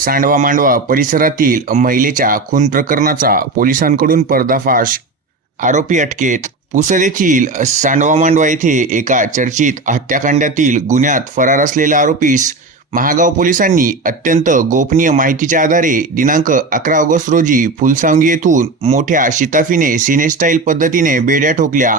सांडवा मांडवा परिसरातील महिलेच्या खून प्रकरणाचा पोलिसांकडून पर्दाफाश. आरोपी अटकेत. पुसद येथील सांडवा मांडवा येथे एका चर्चित हत्याकांडातील गुन्ह्यात फरार असलेल्या आरोपीस महागाव पोलिसांनी अत्यंत गोपनीय माहितीच्या आधारे दिनांक 11 ऑगस्ट रोजी फुलसावंगी येथून मोठ्या शिताफीने सिनेस्टाईल पद्धतीने बेड्या ठोकल्या.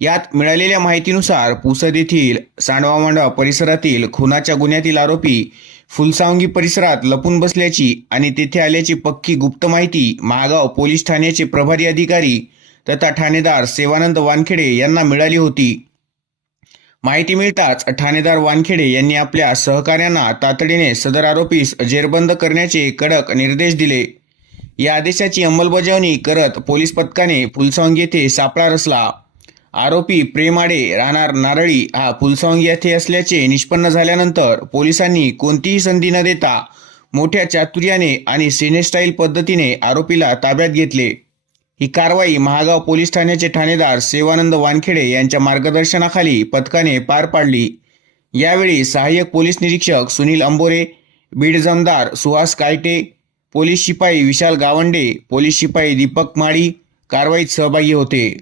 यात मिळालेल्या माहितीनुसार पुसद येथील सांडवा मांडवा परिसरातील खुनाच्या गुन्ह्यातील आरोपी फुलसावंगी परिसरात लपून बसल्याची आणि तेथे आल्याची पक्की गुप्त माहिती महागाव पोलीस ठाण्याचे प्रभारी अधिकारी तथा ठाणेदार सेवानंद वानखेडे यांना मिळाली होती. माहिती मिळताच ठाणेदार वानखेडे यांनी आपल्या सहकाऱ्यांना तातडीने सदर आरोपीस जेरबंद करण्याचे कडक निर्देश दिले. या आदेशाची अंमलबजावणी करत पोलीस पथकाने फुलसावंगी येथे सापळा रचला. आरोपी प्रेम आडे राहणार नारळी हा फुलसावंगी येथे असल्याचे निष्पन्न झाल्यानंतर पोलिसांनी कोणतीही संधी न देता मोठ्या चातुर्याने आणि सिनेस्टाईल पद्धतीने आरोपीला ताब्यात घेतले. ही कारवाई महागाव पोलीस ठाण्याचे ठाणेदार सेवानंद वानखेडे यांच्या मार्गदर्शनाखाली पथकाने पार पाडली. यावेळी सहाय्यक पोलीस निरीक्षक सुनील अंबोरे, बीड जमदार सुहास कायटे, पोलीस शिपाई विशाल गावंडे, पोलीस शिपाई दीपक माळी कारवाईत सहभागी होते.